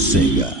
Sega.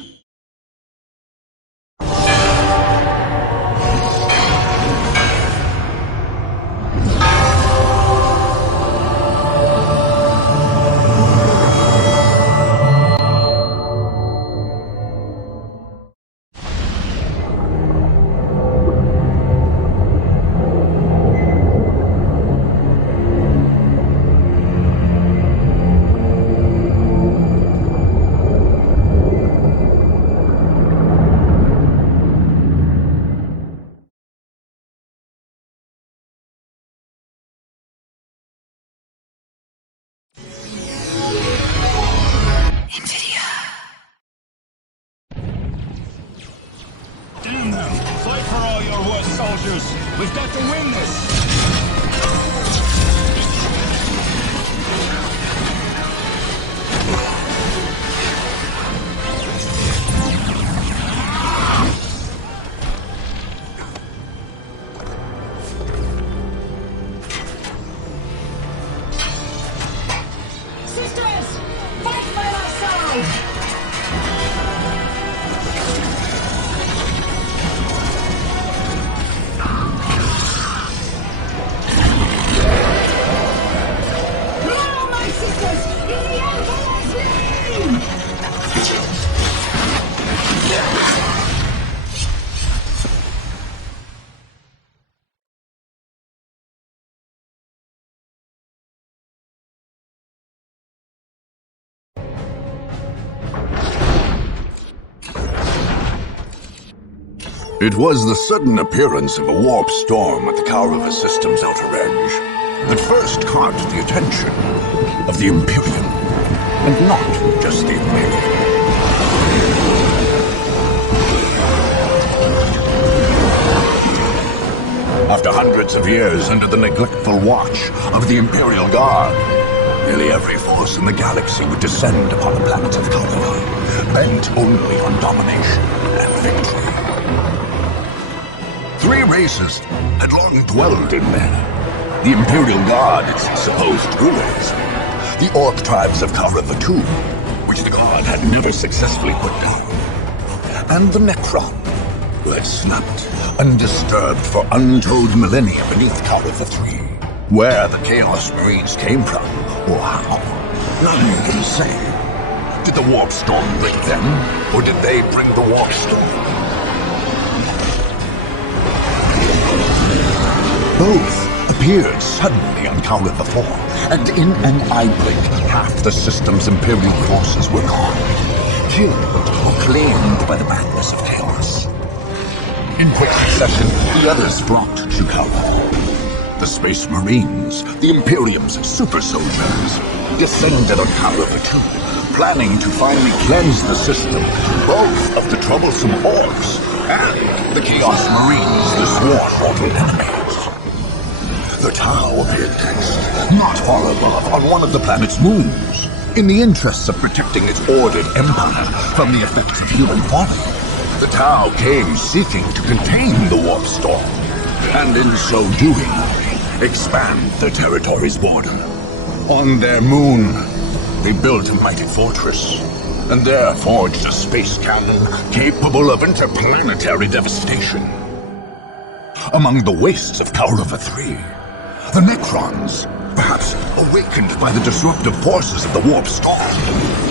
Fight for all your worst soldiers! We've got to win this! Sisters! Fight by my side! It was the sudden appearance of a warp storm at the Kaurav system's outer edge that first caught the attention of the Imperium, and not just the Imperium. After hundreds of years under the neglectful watch of the Imperial Guard, nearly every force in the galaxy would descend upon the planet of Kaurav, bent only on domination and victory. Three races had long dwelled in there. The Imperial Guard, its supposed rulers, the Orc tribes of Kaurav City, which the Guard had never successfully put down, and the Necron, who had slept undisturbed for untold millennia beneath Kaurav City. Where the Chaos Marines came from, or how, none can say. Did the Warp Storm bring them, or did they bring the Warp Storm? Both appeared suddenly on Kaurav 4, and in an eye blink, half the system's Imperial forces were gone, killed or claimed by the madness of chaos. In quick succession, the others flocked to Kaurav. The Space Marines, the Imperium's super soldiers, descended on Kaurav 2, planning to finally cleanse the system, both of the troublesome Orcs and the Chaos Marines, the sworn mortal enemies. The Tau appeared next, not far above, on one of the planet's moons. In the interests of protecting its ordered empire from the effects of human folly, the Tau came seeking to contain the Warp Storm, and in so doing, expand their territory's border. On their moon, they built a mighty fortress, and there forged a space cannon capable of interplanetary devastation. Among the wastes of Kaurav 3, the Necrons, perhaps awakened by the disruptive forces of the Warp Storm,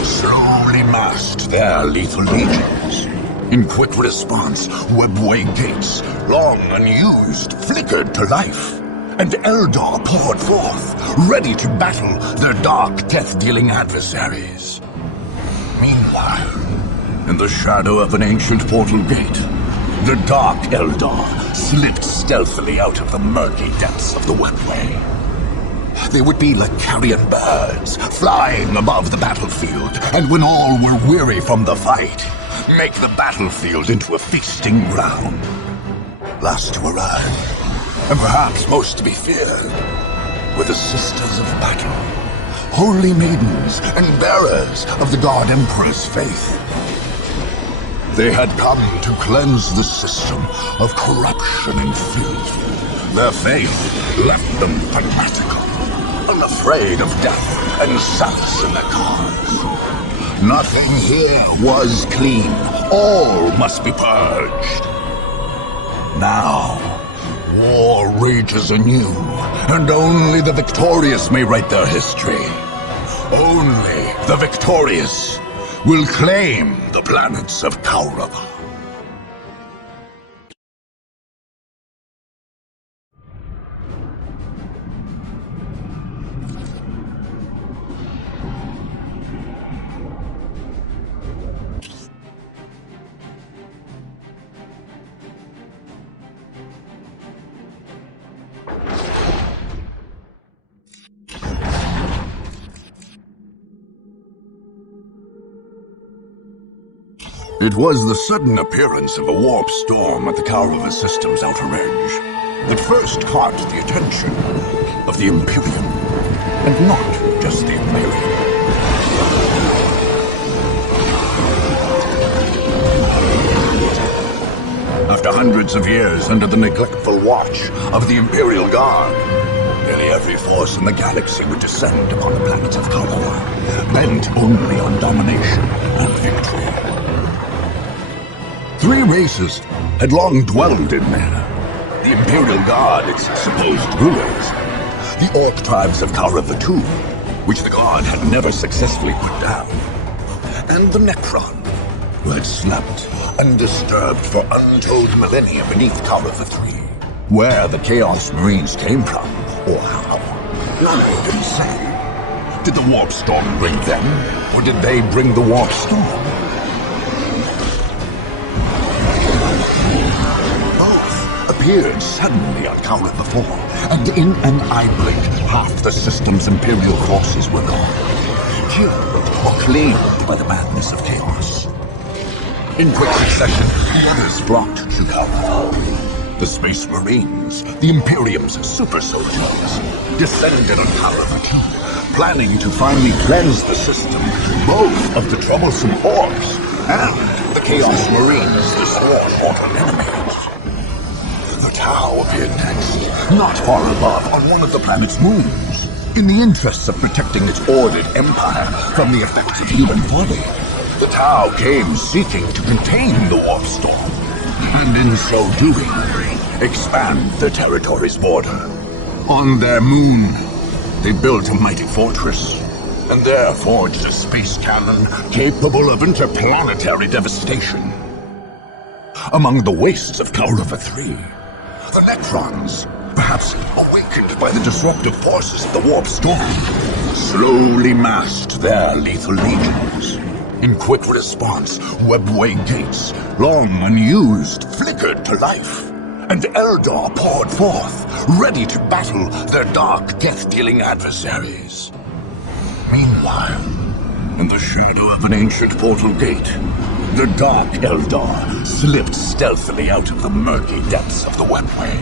slowly massed their lethal legions. In quick response, webway gates, long unused, flickered to life, and Eldar poured forth, ready to battle their dark, death-dealing adversaries. Meanwhile, in the shadow of an ancient portal gate, the Dark Eldar slipped stealthily out of the murky depths of the webway. They would be like carrion birds, flying above the battlefield, and when all were weary from the fight, make the battlefield into a feasting ground. Last to arrive, and perhaps most to be feared, were the Sisters of Battle, holy maidens and bearers of the God Emperor's faith. They had come to cleanse the system of corruption and filth. Their faith left them fanatical, unafraid of death and solace in their cause. Nothing here was clean. All must be purged. Now, war rages anew, and only the victorious may write their history. Only the victorious will claim the planets of Kaurav. It was the sudden appearance of a warp storm at the Kaurav System's outer edge that first caught the attention of the Imperium, and not just the Imperium. After hundreds of years under the neglectful watch of the Imperial Guard, nearly every force in the galaxy would descend upon the planets of Kaurav, bent only on domination and victory. Three races had long dwelled in there. The Imperial Guard, its supposed rulers, the Orc tribes of Kaurav II, which the Guard had never successfully put down, and the Necron, who had slept undisturbed for untold millennia beneath Kaurav III. Where the Chaos Marines came from, or how, none could say. Did the Warp Storm bring them, or did they bring the Warp Storm? Appeared suddenly on Kaurav IV, and in an eye blink, half the system's Imperial forces were gone, killed or claimed by the madness of chaos. In quick succession, the others flocked to Kaurav. The Space Marines, the Imperium's super soldiers, descended on Kaurav II, planning to finally cleanse the system, both of the troublesome Orcs and the Chaos Marines, the sworn mortal enemies. The Tau appeared next, not far above, on one of the planet's moons. In the interests of protecting its ordered empire from the effects of human folly, the Tau came seeking to contain the Warp Storm, and in so doing, expand the territory's border. On their moon, they built a mighty fortress, and there forged a space cannon capable of interplanetary devastation. Among the wastes of Kaurav III, the Necrons, perhaps awakened by the disruptive forces of the Warp Storm, slowly massed their lethal legions. In quick response, webway gates, long unused, flickered to life, and Eldar poured forth, ready to battle their dark, death-dealing adversaries. Meanwhile, in the shadow of an ancient portal gate, the Dark Eldar slipped stealthily out of the murky depths of the webway.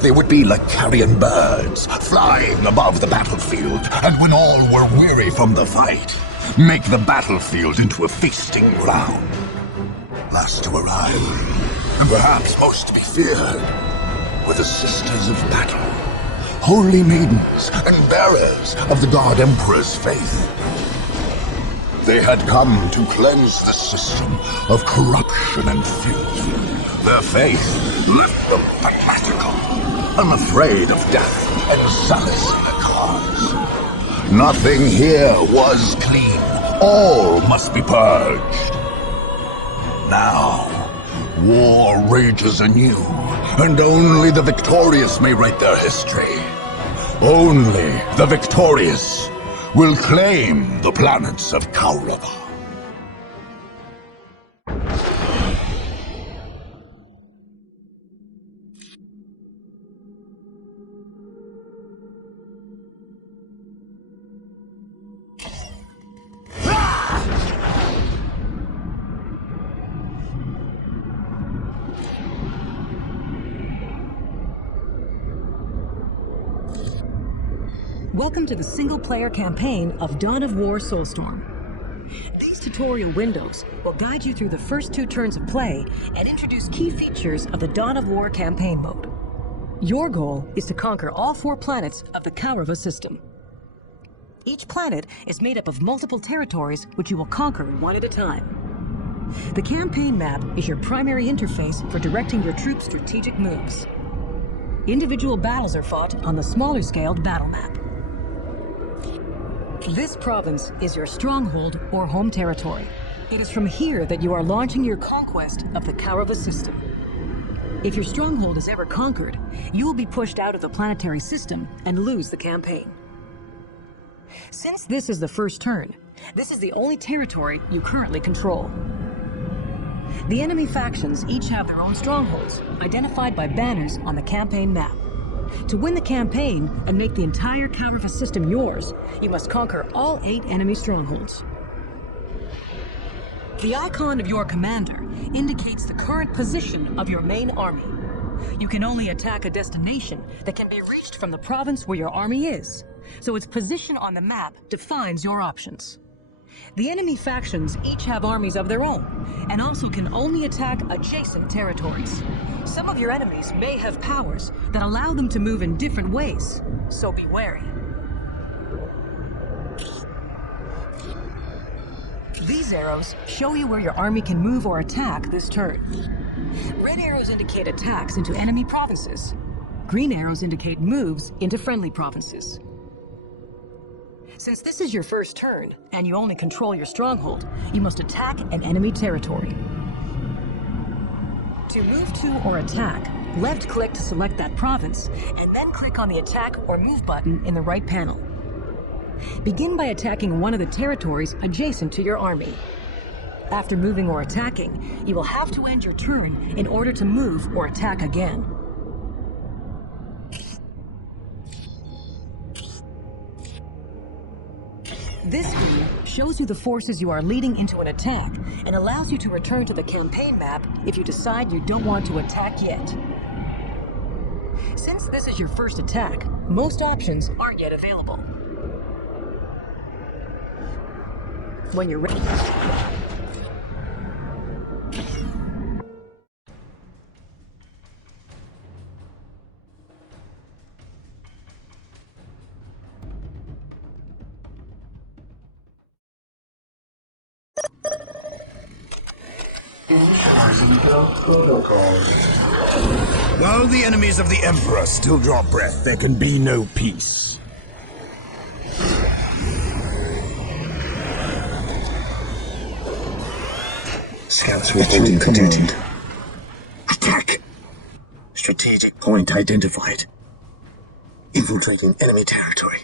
They would be like carrion birds, flying above the battlefield, and when all were weary from the fight, make the battlefield into a feasting ground. Last to arrive, and perhaps most to be feared, were the Sisters of Battle, holy maidens and bearers of the God Emperor's faith. They had come to cleanse the system of corruption and filth. Their faith left them fanatical, unafraid of death and zealous in the cause. Nothing here was clean. All must be purged. Now, war rages anew, and only the victorious may write their history. Only the victorious will claim the planets of Kaurav. Welcome to the single-player campaign of Dawn of War Soulstorm. These tutorial windows will guide you through the first 2 turns of play and introduce key features of the Dawn of War campaign mode. Your goal is to conquer all 4 planets of the Kaurav system. Each planet is made up of multiple territories which you will conquer one at a time. The campaign map is your primary interface for directing your troops' strategic moves. Individual battles are fought on the smaller-scaled battle map. This province is your stronghold or home territory. It is from here that you are launching your conquest of the Kaurav system. If your stronghold is ever conquered, you will be pushed out of the planetary system and lose the campaign. Since this is the first turn, this is the only territory you currently control. The enemy factions each have their own strongholds, identified by banners on the campaign map. To win the campaign and make the entire Kaurav system yours, you must conquer all 8 enemy strongholds. The icon of your commander indicates the current position of your main army. You can only attack a destination that can be reached from the province where your army is, so its position on the map defines your options. The enemy factions each have armies of their own, and also can only attack adjacent territories. Some of your enemies may have powers that allow them to move in different ways, so be wary. These arrows show you where your army can move or attack this turn. Red arrows indicate attacks into enemy provinces. Green arrows indicate moves into friendly provinces. Since this is your first turn, and you only control your stronghold, you must attack an enemy territory. To move to or attack, left-click to select that province, and then click on the Attack or Move button in the right panel. Begin by attacking one of the territories adjacent to your army. After moving or attacking, you will have to end your turn in order to move or attack again. This screen shows you the forces you are leading into an attack and allows you to return to the campaign map if you decide you don't want to attack yet. Since this is your first attack, most options aren't yet available. When you're ready... While the enemies of the Emperor still draw breath, there can be no peace. Scouts reporting for duty. Attack! Strategic point identified. Infiltrating enemy territory.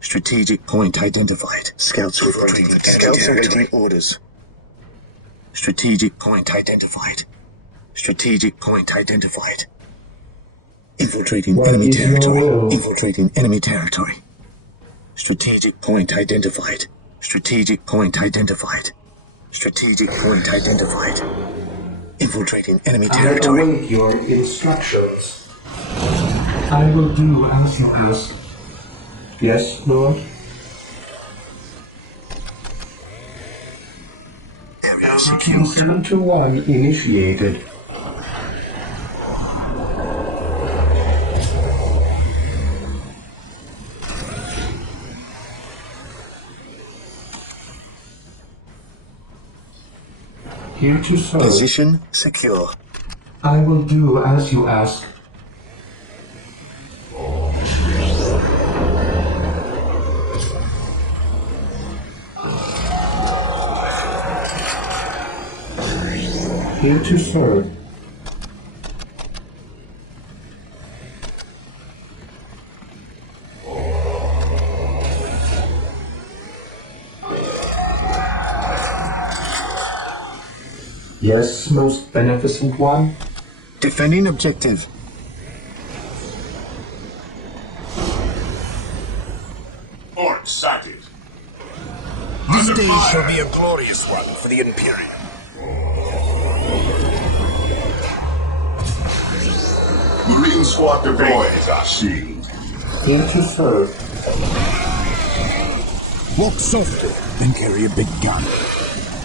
Strategic point identified. Scouts reporting for Scouts awaiting orders. Strategic point identified. Strategic point identified. Infiltrating enemy territory. Infiltrating enemy territory. Strategic point identified. Strategic point identified. Strategic point identified. Infiltrating enemy territory. I await your instructions. I will do as you ask. Yes, Lord? Area secured. 7-1 initiated. Here to serve. Position secure. I will do as you ask. Here to serve. Yes, most beneficent one. Defending objective. Port sighted. This day shall be a glorious one for the Imperium. Marine squad deployed. Shield. Here to serve. Walk softly, then carry a big gun.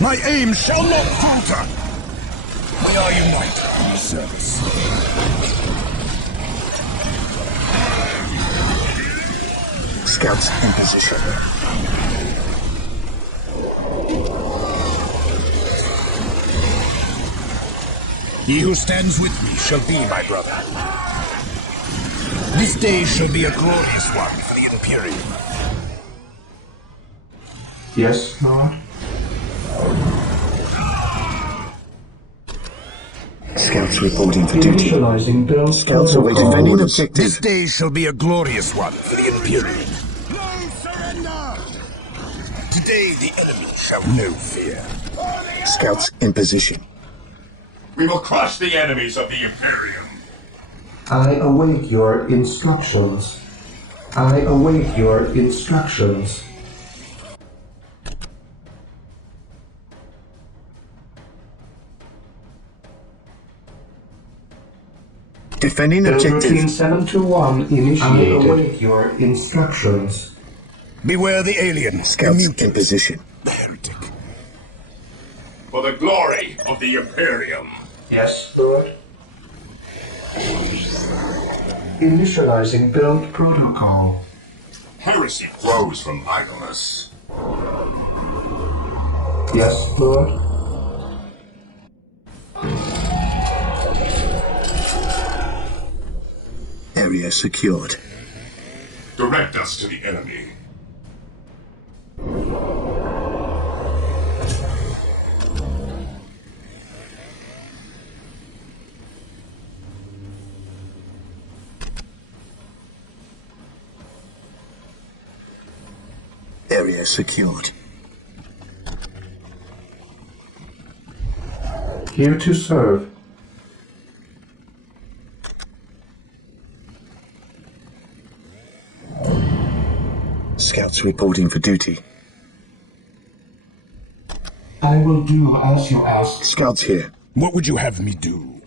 My aim shall not falter! We are united in your service. Scouts in position. He who stands with me shall be my brother. This day shall be a glorious one for the Imperium. Yes, Lord. Scouts reporting for duty. Initializing build Scouts awaiting protocol. defending This objective. day shall be a glorious one for the Imperium. No surrender! Today the enemy shall know fear. Scouts in position. We will crush the enemies of the Imperium. I await your instructions. I await your instructions. Defending Build routine objective. 721 initiated. I await your instructions. Beware the alien. Scouts The in position. heretic. For the glory of the Imperium. Yes, Lord. Initializing build protocol. Heresy flows from idleness. Yes, Lord. Area secured. Direct us to the enemy. Area secured. Here to serve. Scouts reporting for duty. I will do as you ask. Scouts here. What would you have me do?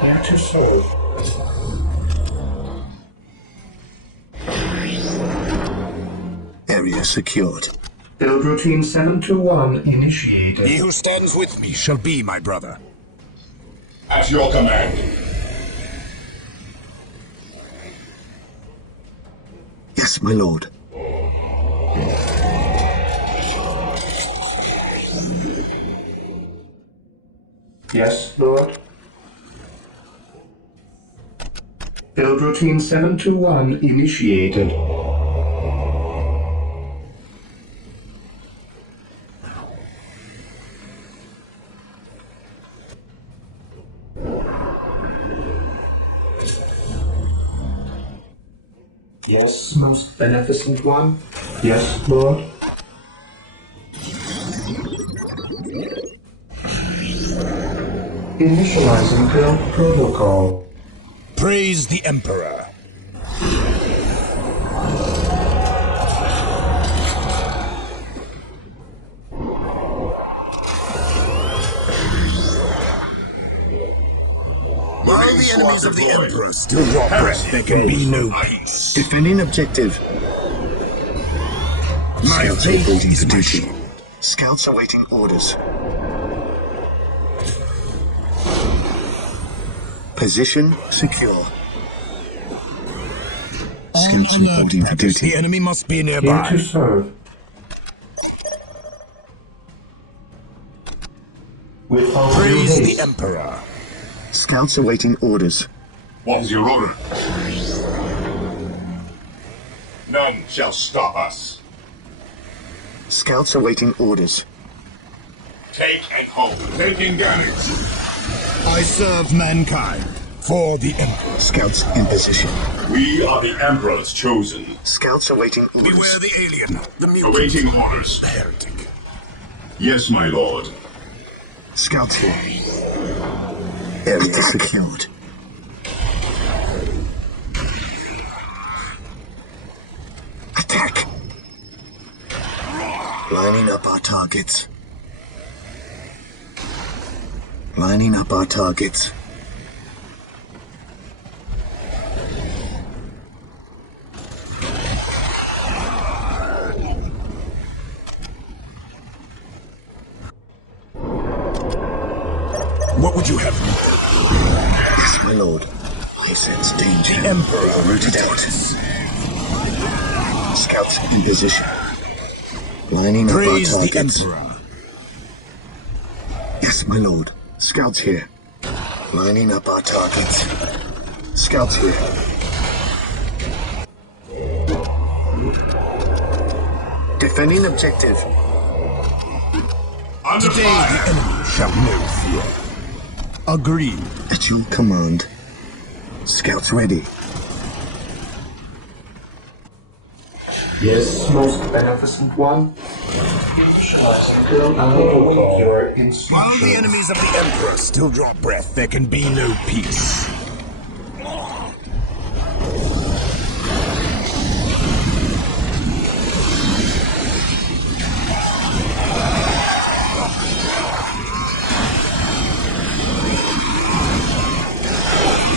Here to serve. Area secured. Build routine 721 initiated. He who stands with me shall be my brother. At your command. Yes, my lord. Yes, Lord. Build routine 721 initiated. Yes, most beneficent one. Yes, Lord. Initializing build protocol. Praise the Emperor. While the enemies of the Emperor still walk, there can be no peace. Defending objective. My Scouts faith reporting is for my duty. shield. Scouts awaiting orders. Position secure. Scouts On reporting for duty. The enemy must be Here nearby. to serve. With all due Praise the haste. Emperor. Scouts awaiting orders. What is your order? None shall stop us. Scouts awaiting orders. Take and hold. Taking guns. I serve mankind for the Emperor. Scouts in position. We are the Emperor's chosen. Scouts awaiting orders. Beware the alien, the mutant, Awaiting orders. the heretic. Yes, my lord. Scouts here. Area secured. Attack. Lining up our targets. Lining up our targets. would you have me do? Yes, my lord. I sense danger. The Emperor rooted out. Scouts in position. Lining up our Praise the targets. Emperor. Yes, my lord. Scouts here. Lining up our targets. Scouts here. Defending objective. Under Today fire. the enemy shall know fear. Agreed. At your command. Scouts ready. Yes, most beneficent one. Initializing build and await your While the instructions. enemies of the Emperor still draw breath, there can be no peace.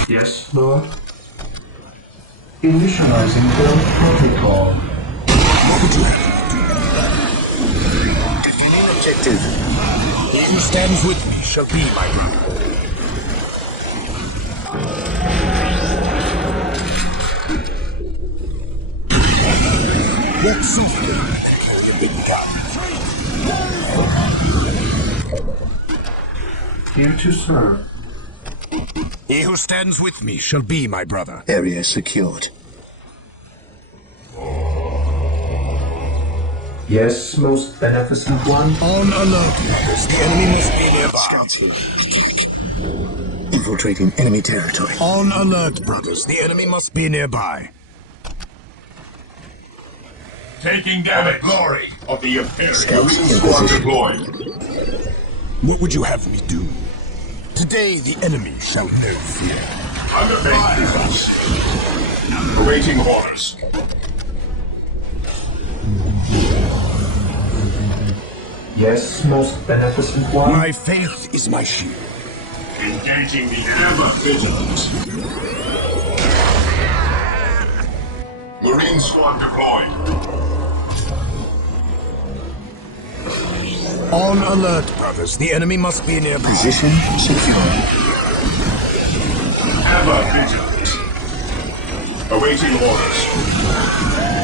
Yes, Lord. Initializing build protocol. What would you have me Defending objective. do? He who stands with me shall be my brother. Walk softly and carry a big gun. Here to serve. He who stands with me shall be my brother. Area secured. Yes, most beneficent one. On alert, brothers. The enemy must be nearby. Scouts here. Attack. Infiltrating enemy territory. On alert, brothers. The enemy must be nearby. Taking down the glory of the Imperial Scouts in Squad position. deployed. What would you have me do? Today the enemy shall know fear. Under fire. Awaiting orders. Yes, most beneficent one. My faith is my shield. Engaging the ever-vigilant. Marine Squad deployed. On alert, brothers. The enemy must be nearby. Position secure. Ever-vigilant. Awaiting orders.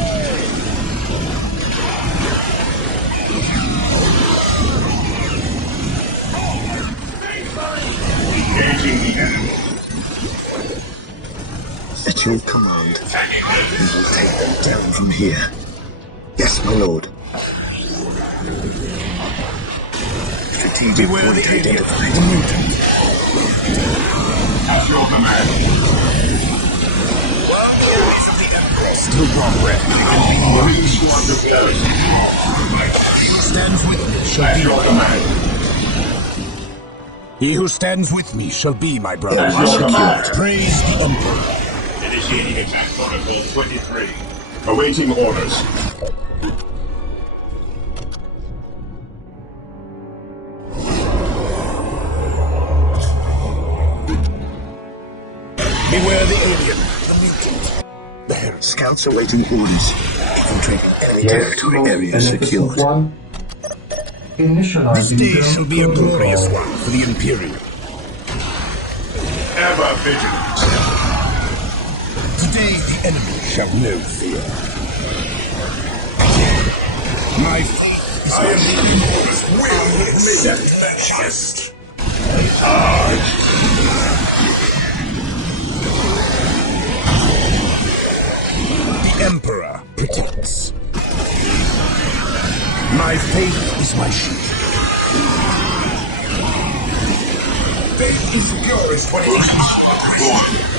Engaging the enemy. At your command. We will take them down from here. Yes, my lord. Strategic Beware the point alien. identified. The mutant. At your command. While the enemies of the Emperor still draw breath, Marine Squad deployed. he who stands with me shall At be your my command. He who stands with me shall be my brother. At your command. Praise the Emperor. Initiating attack protocol 23. Awaiting orders. Beware the alien, the mutant, the herald. Scouts awaiting orders. Infiltrating enemy Yes, territory. most Area beneficent secured. one. This Initializing day build shall be a protocol. glorious one for the Imperial. Ever-vigilant. Today the enemy shall know fear. My faith is I am the orders. will accept the chest. The Emperor protects. My faith is my shield. Faith is purest when it is unquestioned.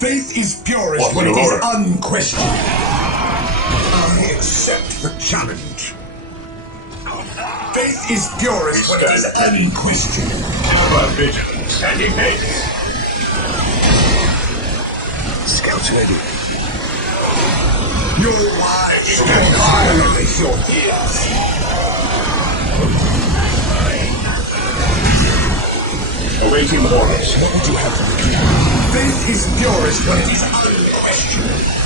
Faith is purest What's when it your is order? unquestioned. I accept the challenge. Faith is purest when it is unquestioned. Ever-vigilant. Standing base. Scouts ready. Your lives stand higher than your ears. Awaiting orders. What would you have to do? Faith is purest when it is unquestioned.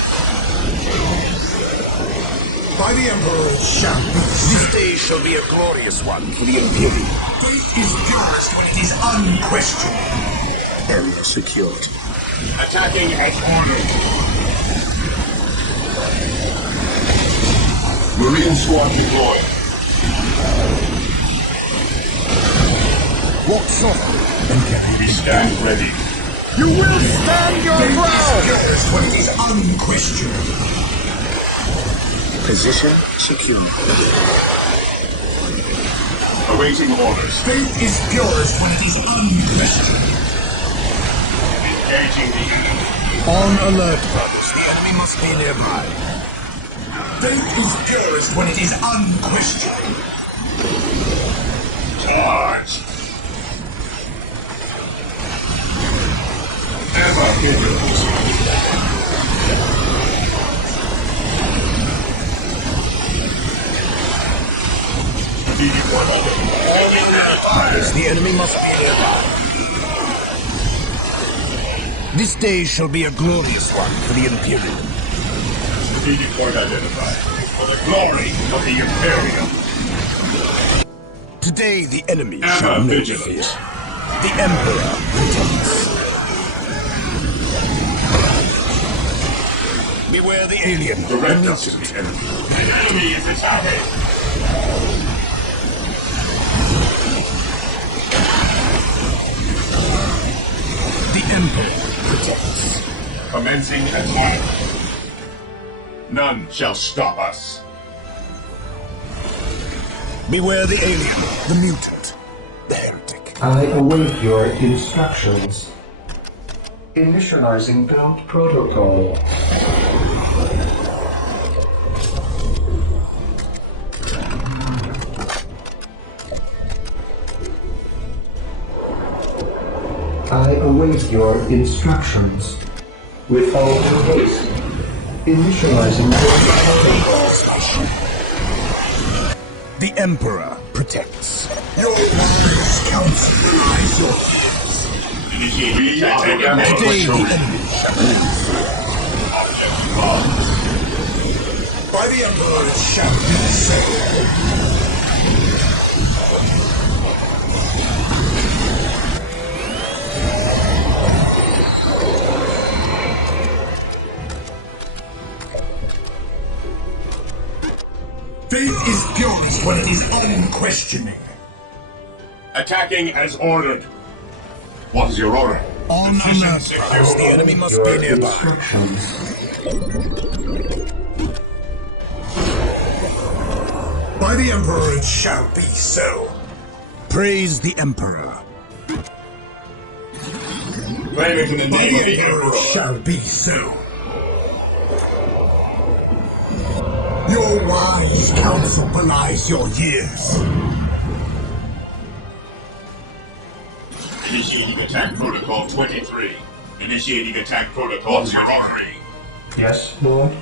By the Emperor's shout, this day shall be a glorious one for the Imperium. Fate is purest when it is unquestioned. Area secured. Attacking as ordered. Marine squad deployed. What's up? We stand ready. You will stand your ground! Fate is purest when it is unquestioned. Position secure. Awaiting orders. Fate is purest when it is unquestioned. Engaging the enemy. On alert, brothers. The enemy must be nearby. Fate is purest when it is unquestioned. Charge. Ever heroes. The enemy must be nearby. This day shall be a glorious one for the Imperium. Strategic point identified. For the glory of the Imperium. Today the enemy Ever shall know vigilant. defeat. The Emperor protects. Beware the alien. Direct us to the enemy. The enemy is attacking. The Emperor protects. Commencing attack. None shall stop us. Beware the alien, the mutant, the heretic. I await your instructions. Initializing build protocol. I await your instructions. With all haste. Initializing build protocol. The Emperor protects. Your wise counsel lies your Initiating attack. Today the enemy by the Emperor's shout and say. Faith is purest when it is unquestioning. Attacking as ordered. What is your order? on alert. The enemy must be nearby. By the Emperor it shall be so. Praise the Emperor. Claim it in the By name of the the Emperor Emperor. it shall be so. Your wise counsel belies your years. Initiating attack protocol 23. Initiating attack protocol 23. Yes, Lord?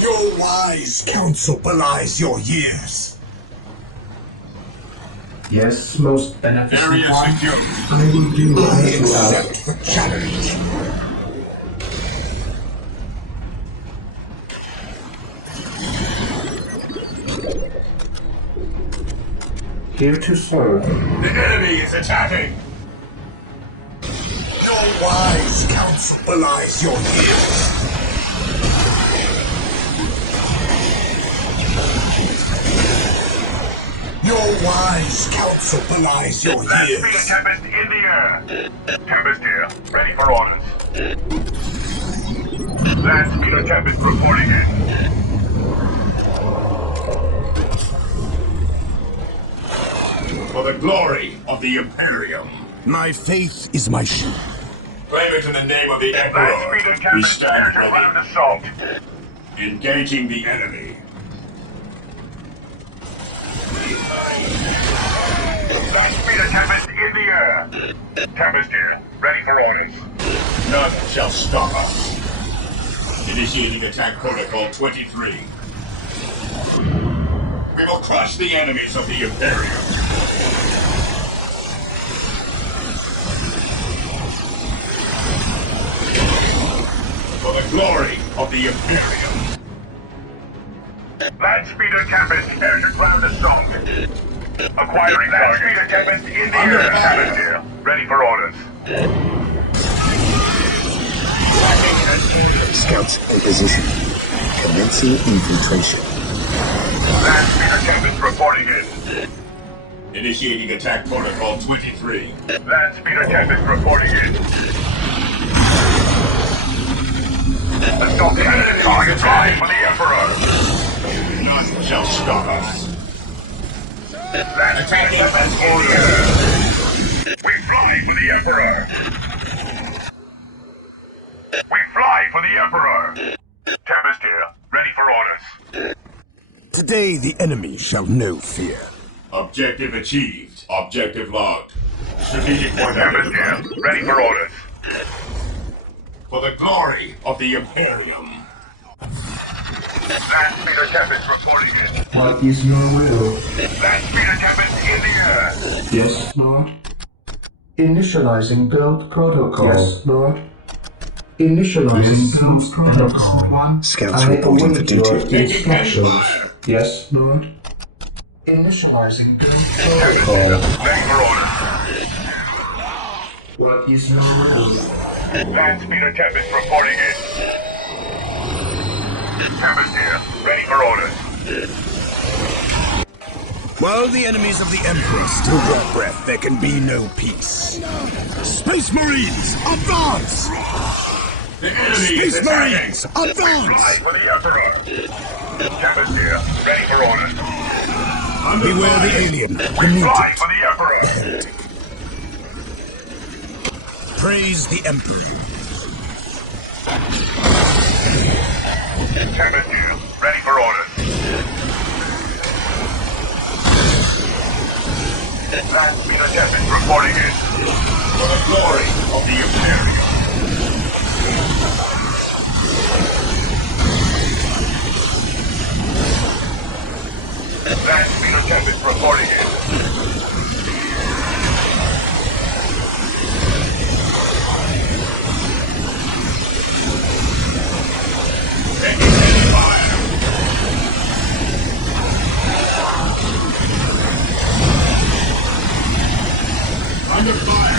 Your wise counsel belies your years. Yes, most beneficent Area one. secure. I will do I my job. accept the challenge. Here to serve. The enemy is attacking. Your wise counsel belies your years. Your wise counsel belies your years. Tempest in the air. Tempest here. Ready for orders. Land Speeder Tempest reporting in. For the glory of the Imperium. My faith is my shield. Claim it in the name of the Emperor. We stand ready. Assault. Engaging the enemy. Land speed Tempest in the air. Tempest here, ready for orders. None shall stop us. Initiating attack protocol 23. We will crush the enemies of the Imperium. For the glory of the Imperium. Land speeder Tempest, air to ground assault. Acquiring Land speeder Tempest in the air. Tempest here, ready for orders. Scouts in position. Commencing infiltration. Land speeder Tempest reporting in. Initiating attack protocol 23. Land speeder Tempest reporting in. Assault enemy target flying for the Emperor. None shall stop us. Land speeder Tempest in the air. We fly for the Emperor. We fly for the Emperor. Tempest here, ready for orders. Today the enemy shall know fear. Objective achieved. Objective logged. Strategic point identified. Ready for orders. For the glory of the Imperium. Land speeder Tempest reporting in. What is your will? Land speeder Tempest in the air. Yes, Lord. Initializing build protocol. Yes, Lord. Initializing build protocol. Scouts reporting for duty. Instructions. Yes, Lord. Initializing build protocol. Ready for orders. What is your will? Land speeder Tempest reporting in. Tempest here, ready for orders. While the enemies of the Emperor still draw breath, there can be no peace. Space Marines, advance! The enemy is Space attacking. Marines, advance! Fly for the Emperor. Tempest here, ready for orders. Beware the alien, the Fly mutant, for the Emperor. praise the Emperor. Tempest here, ready for orders. Land speeder Tempest reporting in. For the glory of the Imperium. Land speeder Tempest reporting in. Taking fire. Under fire.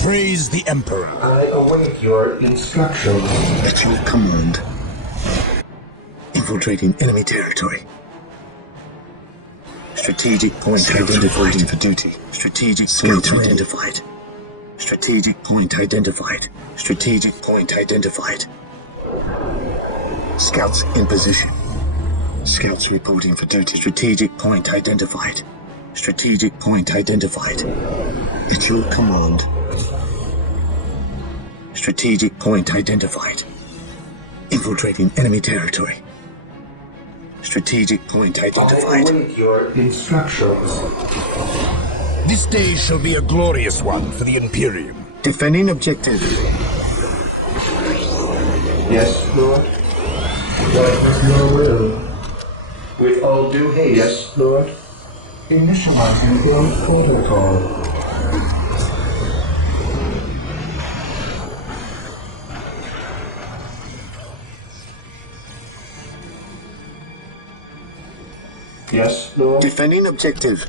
Praise the Emperor. I await your instructions. At your command. Infiltrating enemy territory. Strategic point identified for duty. Strategic point identified. Strategic point identified. Strategic point identified. Scouts in position. Scouts reporting for duty. Strategic point identified. Strategic point identified. At your command. Strategic point identified. Infiltrating enemy territory. Strategic point I identified. await your instructions. This day shall be a glorious one for the Imperium. Defending objective. Yes, Lord. What is your will? With all due haste. Yes, Lord. Initializing build protocol. Yes, Lord. Defending objective.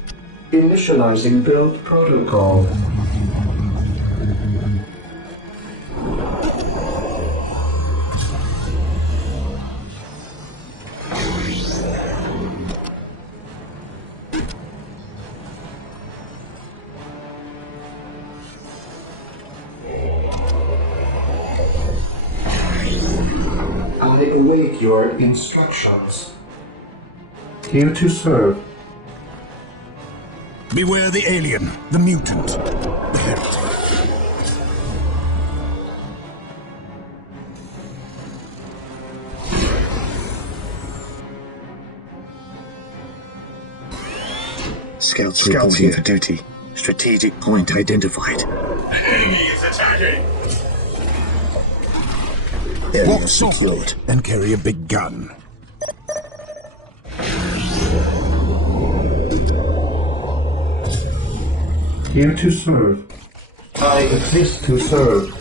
Initializing build protocol. I await your instructions. Here to serve. Beware the alien, the mutant, the heretic. Scouts reporting for duty. Strategic point identified. The enemy is attacking! Area Walk softly secured. and carry a big gun. Here to serve. I exist to serve.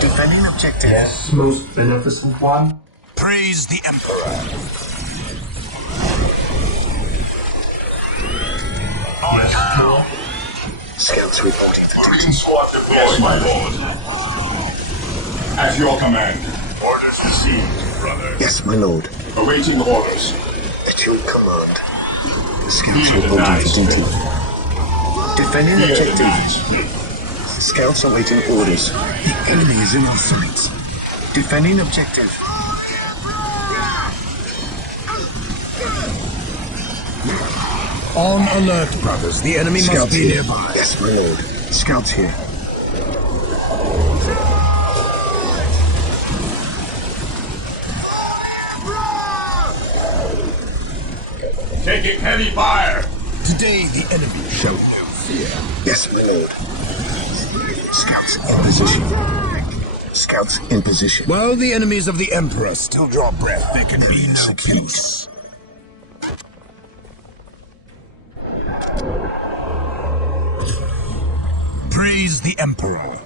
Defending objective. Yes, most beneficent one. Praise the Emperor. Yes, Lord. Scouts reporting for Marine duty. squad deployed, my lord. At your command. Orders received, brother. Yes, my lord. Awaiting orders. At your command. Scouts Be reporting advised. for duty. Defending Be objective. advised. Scouts awaiting orders. The enemy is in our sights. Defending objective. On alert, brothers. The enemy must Scouts be here. nearby. Yes, my lord. Scouts here. Taking heavy fire. Today the enemy shall know fear. Yes, my lord. Scouts in position. Scouts in position. While the enemies of the Emperor still draw breath, there can be no Secured. peace. Praise the Emperor.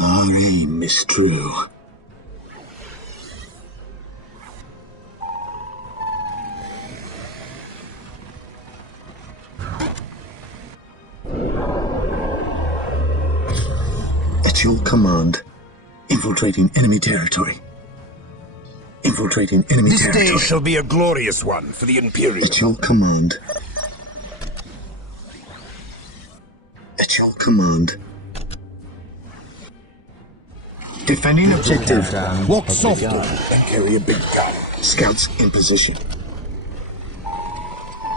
Our aim is true. At your command, infiltrating enemy territory. Infiltrating enemy This territory. day shall be a glorious one for the Imperium. At your command. At your command. Defending objective. Walk softly and carry a big gun. Scouts in position.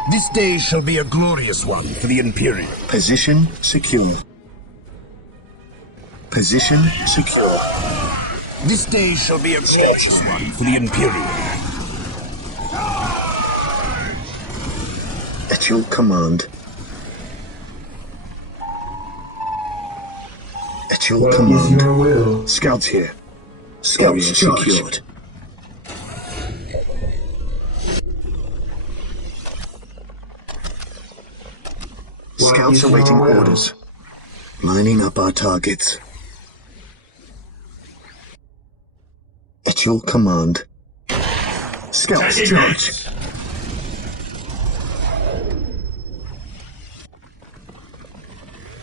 This day shall be a glorious one for the Imperium. Position secure. Position secure. This day shall be a glorious one for the Imperium. At your command. At your What is command. your will? Scouts here. Scouts secured. What Scouts is your awaiting will? orders. Lining up our targets. At your command. Scouts Taking charge. hits.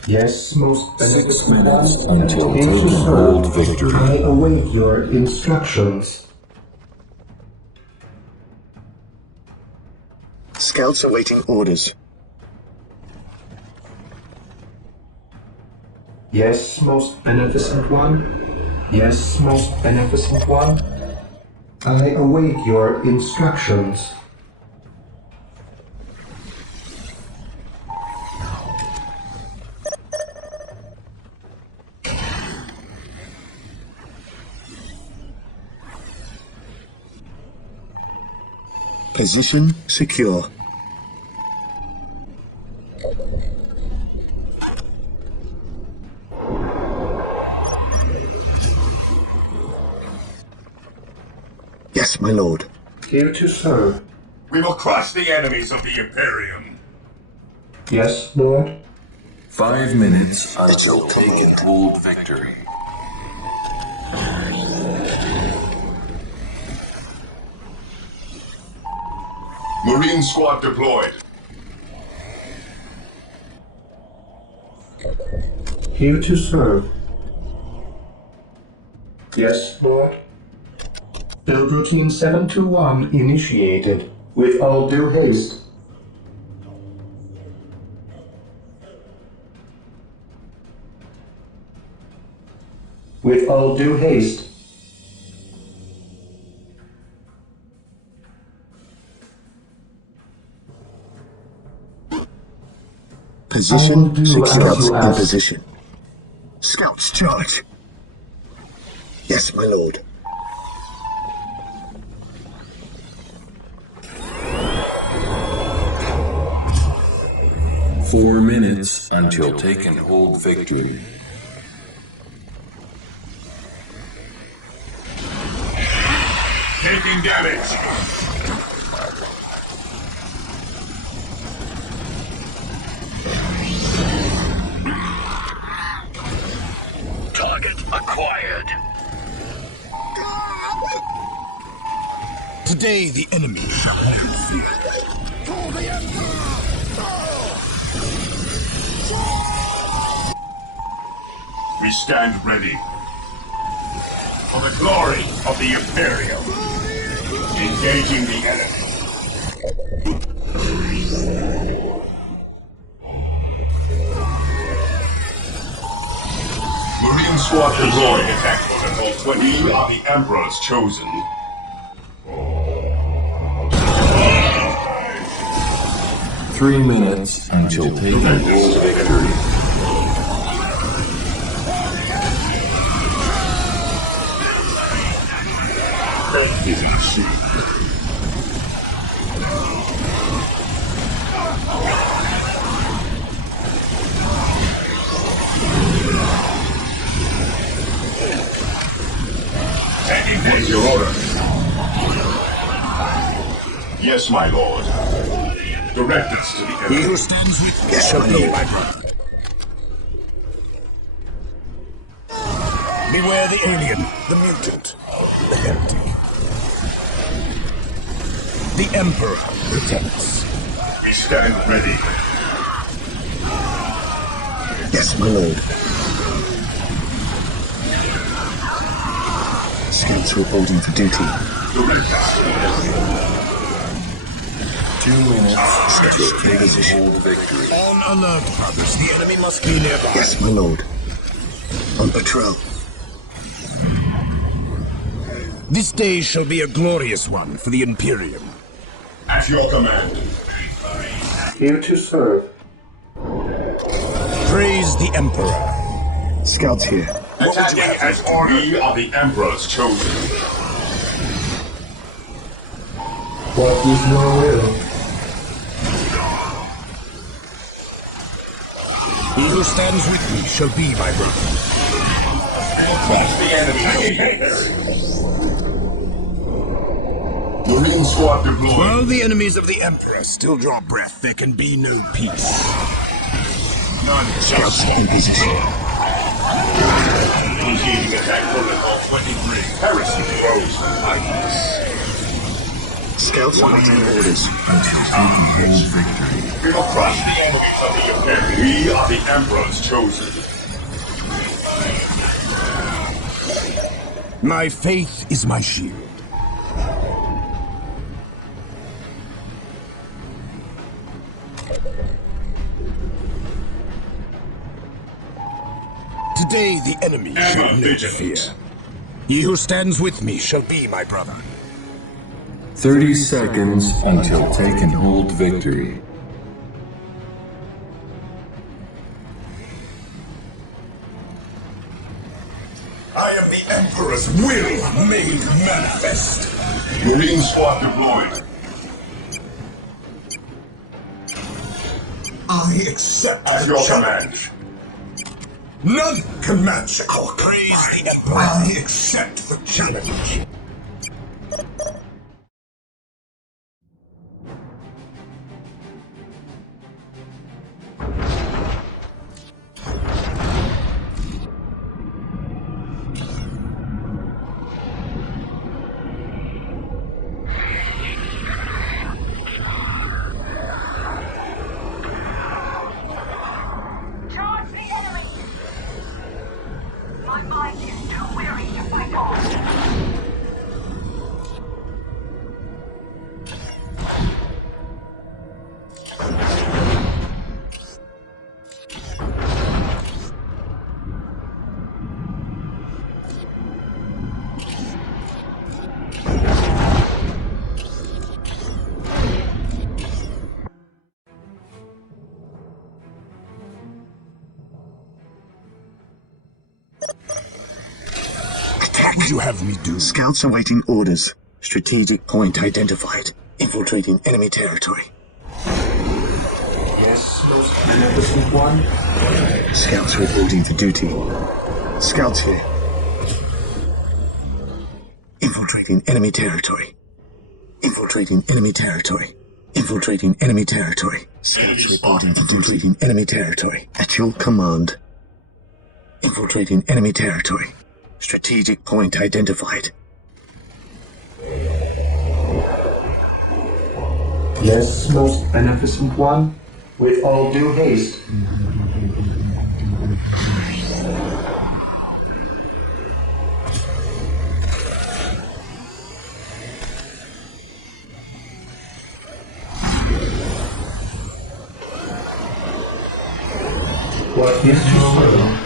Yes, most beneficent minutes one. until Here to taking serve. bold victory. I await your instructions. Scouts awaiting orders. Yes, most beneficent one. Yes, most beneficent one. I await your instructions. Position secure. Yes, my lord. Here to serve. We will crush the enemies of the Imperium. Yes, Lord. 5 minutes until taken hold victory. Marine squad deployed. Here to serve. Yes, Lord. Build routine 721 initiated. With all due haste. With all due haste. Position do secure. as you In ask. position. Scouts charge. Yes, my lord. Four minutes until taken hold victory. Taking damage. Target acquired. Today the enemy shall have fear. For the Emperor! We stand ready. For the glory of the Imperium. Engaging the enemy. Marine squad deployed. Attack protocol 20. We are the Emperor's chosen. Three minutes until taken hold victory. What is your order? Yes, my lord. Direct us to the enemy. He who stands with me shall be my brother. Beware the alien, the mutant, the heretic. The Emperor protects. We stand ready. Yes, my lord. Scouts reporting for duty. Direct us to the enemy. 2 minutes until taken hold victory. On alert, brothers. The enemy must be nearby. Yes, my lord. On patrol. This day shall be a glorious one for the Imperium. At your command. Here to serve. Praise the Emperor. Scouts here. Attacking as ordered. We are the Emperor's chosen. What is your will? He who stands with me shall be my brother. Crush the enemy. Marine squad deployed. While the enemies of the Emperor still draw breath, there can be no peace. None shall Scouts in position. Initiating attack protocol 23. Heresy grows from lightness. Scouts awaiting orders. We will crush the enemies of the Imperium. We are the Emperor's chosen. My faith is my shield. Today the enemy shall know fear. He who stands with me shall be my brother. 30 seconds until taken hold victory. I am the Emperor's will made manifest. Marine squad deployed. I accept At the your challenge. None can match our praise the Emperor. I accept the challenge. Charge the enemy! My mind is too weary to fight on. What would you have me do? Scouts awaiting orders. Strategic point identified. Infiltrating enemy territory. Yes, most beneficent one. Scouts reporting for duty. Scouts here. Infiltrating enemy territory. Infiltrating enemy territory. Infiltrating enemy territory. Scouts reporting for duty. Infiltrating enemy territory. At your command. Infiltrating enemy territory. Strategic point identified. Yes, most beneficent one. With all due haste. What is your will?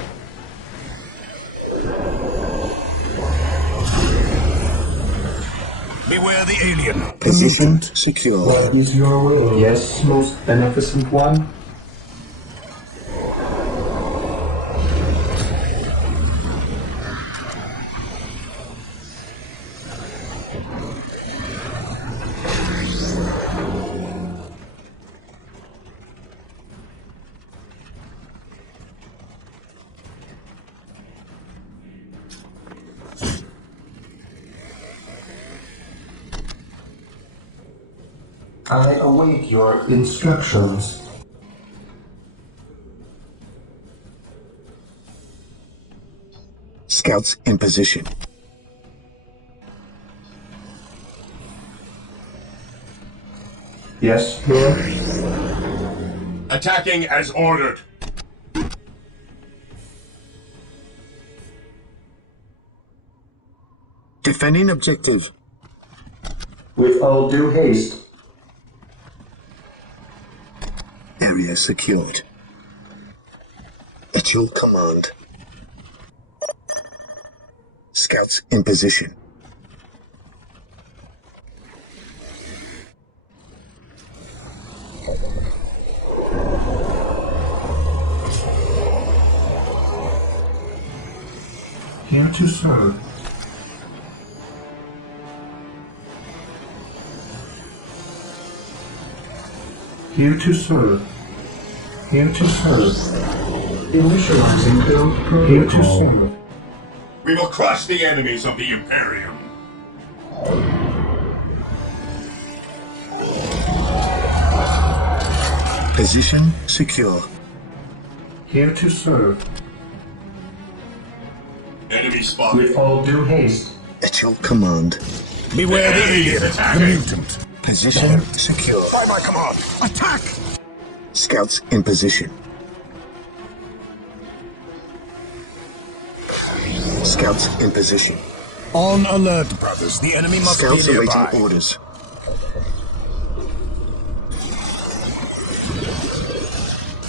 Beware the alien. Position secure. What is your will? Yes, most beneficent one. I await your instructions. Scouts in position. Yes, Lord. Attacking as ordered. Defending objective. With all due haste. Area secured. At your command. Scouts in position. Here to serve. Here to serve. Here to serve. Initializing build protocol. Here to serve. We will crush the enemies of the Imperium. Position secure. Here to serve. Enemy spotted. With all due haste. At your command. Beware the Enemy is alien. The attacking. mutant. Position secure. By my command. Attack! Scouts in position. Scouts in position. On alert, brothers. The enemy must Scouts be nearby. awaiting orders.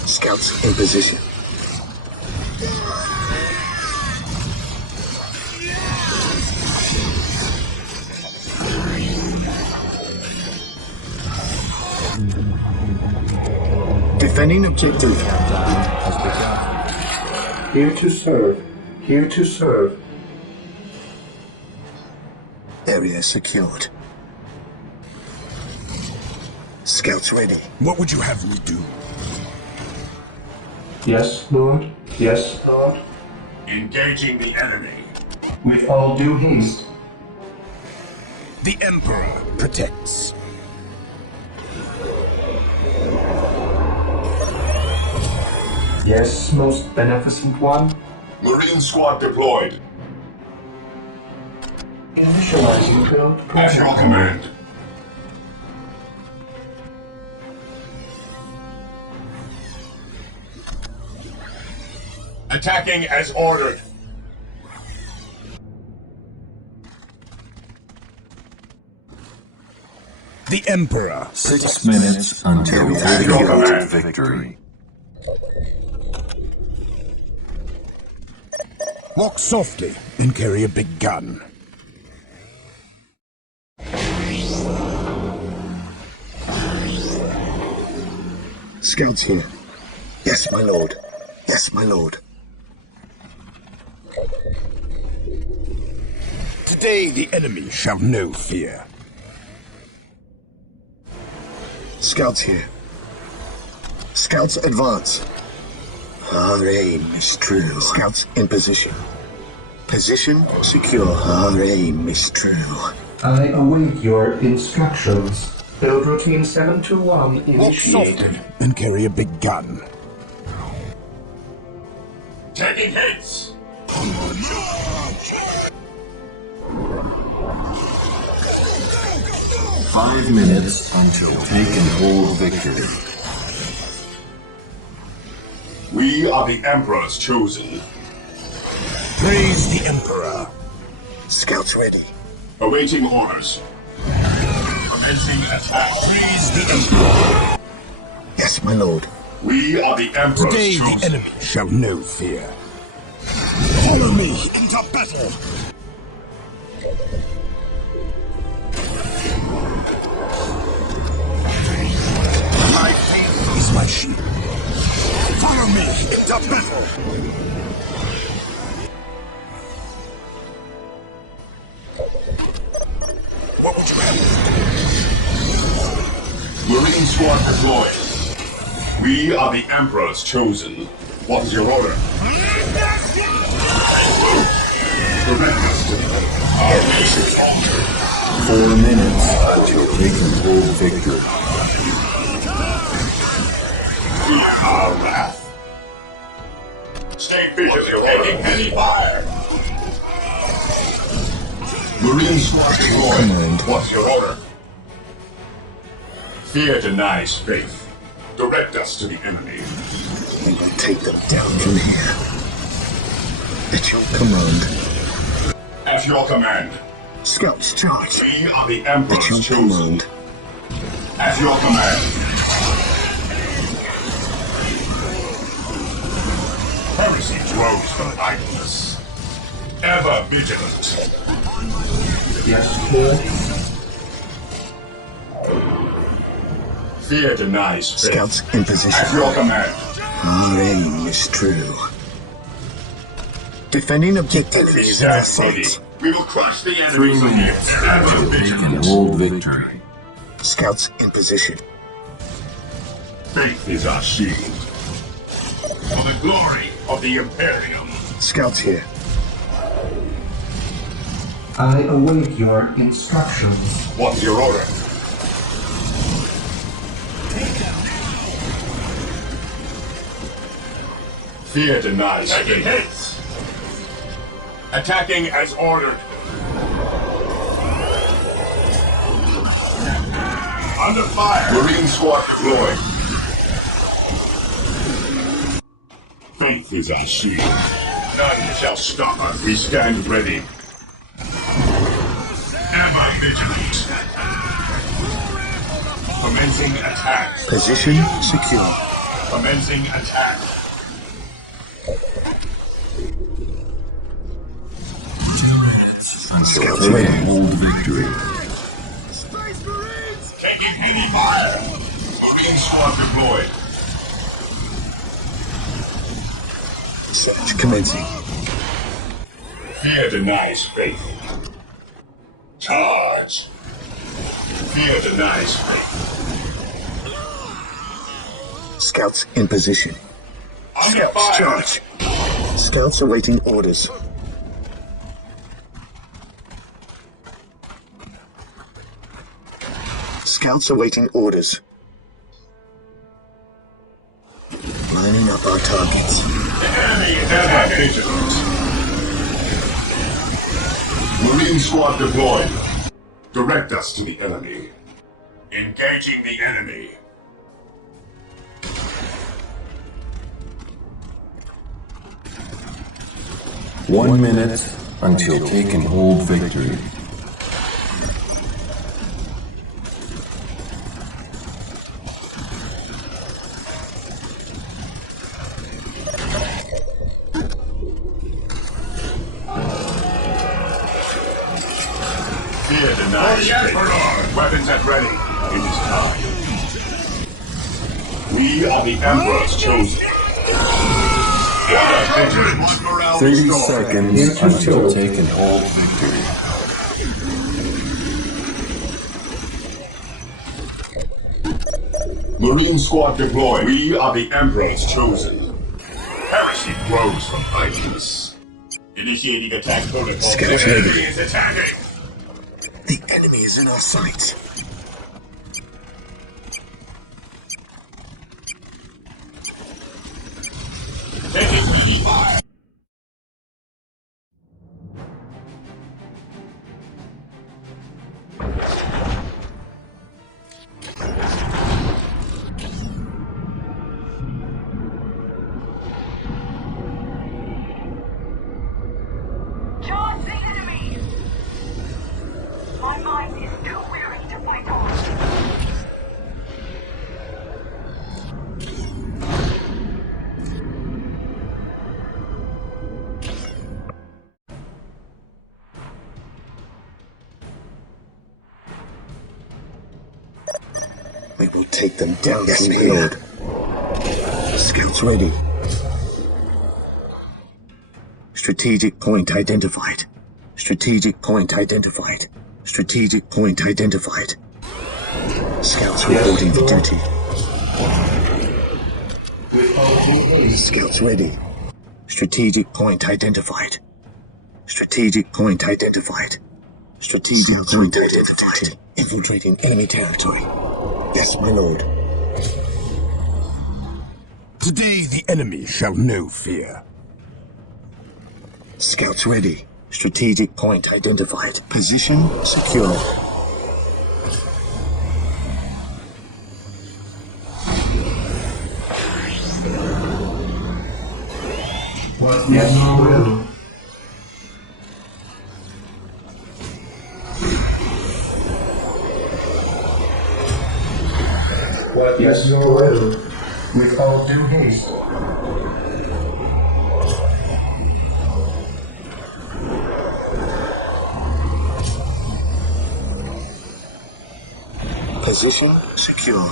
Scouts in position. Defending objective. Here to serve. Here to serve. Area secured. Scouts ready. What would you have me do? Yes, Lord. Yes, Lord. Engaging the enemy. With all due haste. The Emperor protects. Yes, most beneficent one. Marine squad deployed. Initializing build At your protocol. command. Attacking as ordered. The Emperor. 6 minutes until At your taking command. victory. Walk softly and carry a big gun. Scouts here. Yes, my lord. Yes, my lord. Today the enemy shall know fear. Scouts here. Scouts advance. Our aim is true. Scouts in position. Position secure. Our aim is true. I await your instructions. Build routine 721 Walk initiated. softly and carry a big gun. Taking hits. 5 minutes until take and hold victory. We are the Emperor's chosen. Praise the Emperor. Scouts ready. Awaiting orders. Commencing attack. Praise the Emperor. Yes, my lord. We are the Emperor's Today chosen. the enemy shall know fear. Follow me into battle. My faith is my shield. Follow me into battle. What would you have? Marine squad deployed. We are the Emperor's chosen. What is your order? Direct us to our mission. 4 minutes until take and hold victory. Our wrath. Stay vigilant, taking heavy fire. Marine squad deployed. What's your order? Fear denies faith. Direct us to the enemy. We will take them down from here. At your command. At your command. Scouts charge. We are the At Emperor's your chosen. command. At your command. Heresy grows from idleness. Ever vigilant. Yes, Lord. Fear denies faith. Scouts in At position. your command. Our aim is true. Defending objective is in Stand ready. sight. We will crush the 3 enemy from here. minutes Ever until take and vigilant. hold victory. Scouts in position. Faith is our shield. For the glory of the Imperium. Scouts here. I await your instructions. What's your order? Fear denies faith. Attacking as ordered. Under fire. Marine squad deployed. Faith is our shield. None shall stop us. We stand ready. Ever vigilant. Commencing attack. Position secure. Commencing attack. Until take and hold victory. Taking heavy fire. Marine squad deployed. Search commencing. Fear denies faith. Charge. Fear denies faith. Scouts in position. Under fire! Charge. Scouts awaiting orders. Scouts awaiting orders. Lining up our targets. The enemy is at vigilant. Marine squad deployed. Direct us to the enemy. Engaging the enemy. One minute until take and hold victory. Fear denies victory. Weapons at ready. It is time. We are the Emperor's chosen. Order vigilant. 30 seconds until take and hold victory. Marine squad deployed. We are the Emperor's chosen. Heresy grows from idleness. Initiating attack protocol. Scouts The ready. enemy is attacking. The enemy is in our sights. Taking easy fire. Charge the enemy! My mind is too weary to fight on. We will take them down. Yes, my lord. Scouts ready. Strategic point identified. Strategic point identified. Strategic point identified. Scouts reporting for duty. Scouts ready. Strategic point identified. Strategic point identified. Strategic point identified. Infiltrating enemy territory. Yes, my lord. Today the enemy shall know fear. Scouts ready. Strategic point identified. Position secure. Yes, Lord. What is your will? With all due haste. Position secure.